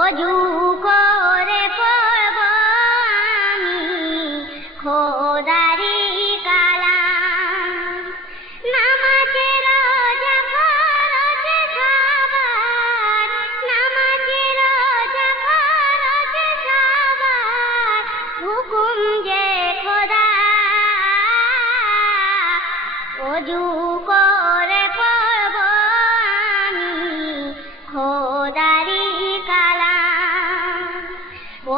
অজু করে পড়ব আমি খোদারি কালাম। নামাজে রোজা ফরজ সবার, নামাজে রোজা ফরজ সবার, হুকুম যে খোদা। অজু করে পড়ব আমি খোদারি কালাম।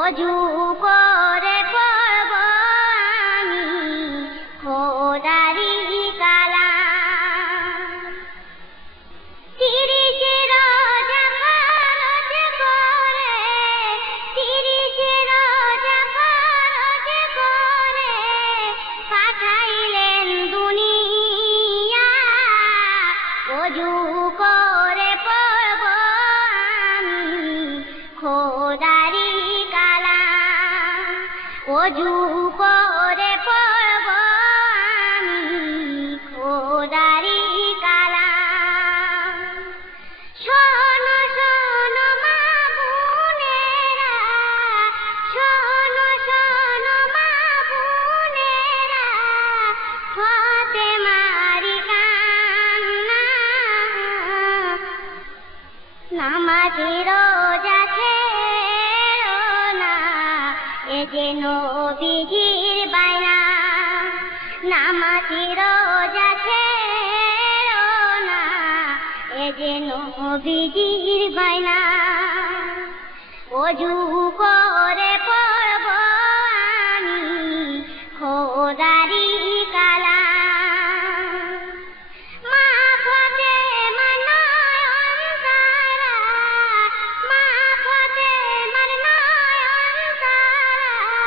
অজু করে পড়ব আমি খোদারি কালাম। 30 রোজা ফরজ করে, 30 রোজা ফরজ করে পাঠাইলেন দুনিয়া। অজু করে পড়ব আমি খোদারি কালাম। অজু করে পড়ব আমি খোদারি কালাম। শোনো শোনো মা বোনেরা, শোনো শোনো মা বোনেরা, ফাতেমার কান্না। নামাজে রোজা ছেড়ো না, এ যে নবীজির বায়না। নামাজে রোজা ছেড়ো না, এ যে নবীজির বায়না। অজু করে পড়ব আমি খোদারি কালাম। মা ফাতেমার নয়ন তারা, মা ফাতেমার নয়ন তারা,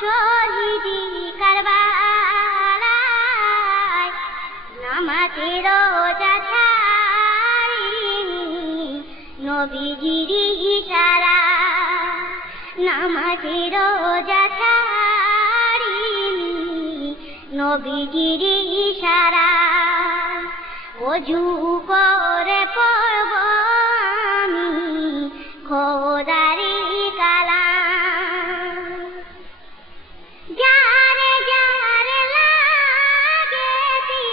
শহীদি কারবালায়। নামাজে রোজা ছাড়িনি নবীজির ইশারা। নামাজে রোজা ছাড়িনি নবীজির ইশারা। অজু করে পড়ব আমি খোদারি কালাম। যারে যারে লাগেছি,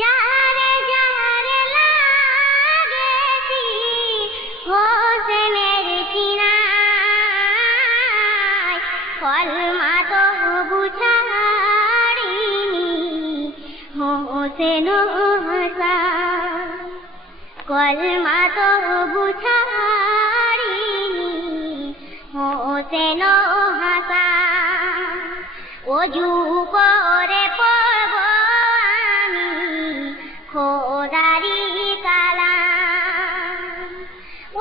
যারে যারে লাগেছি হোসেনের সিনায়। কলমা তবু ছাড়িনি হোসেন হাসান। কলমা তবু ছাড়িনি হোসেন হাসান। অজু করে পড়ব আমি খোদারি কালাম।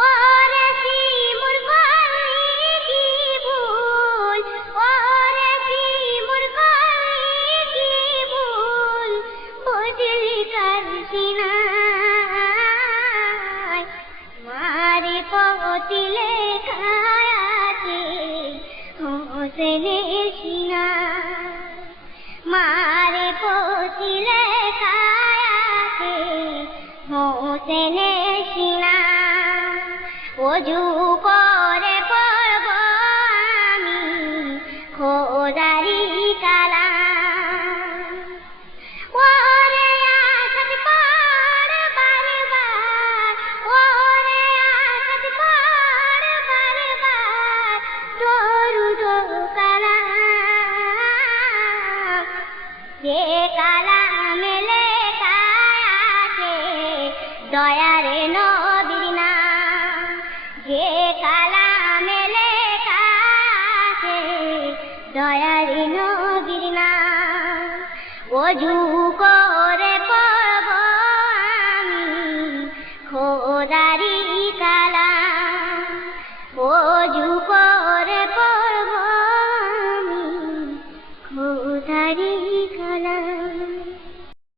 ওরে শিমুর করলি কি ভুল, ওরে শিমুর করলি কি ভুল, বুঝলি কার সিনায়। মারে পতি লেখায় আছে হোসেনের সিনায়। মারে পতি লেখায় আছে হোসেনের সিনায়। অজু করে পড়ব আমি খোদারি কালাম। ওরে আসাদ পড় বারবার, ওরে আসাদ পড় বারবার, দরুদ কালাম। যে কালামে লেখা আছে দয়ার নবীর নাম। যে কালামে লেখা আছে দয়ার নবীর নাম। অজু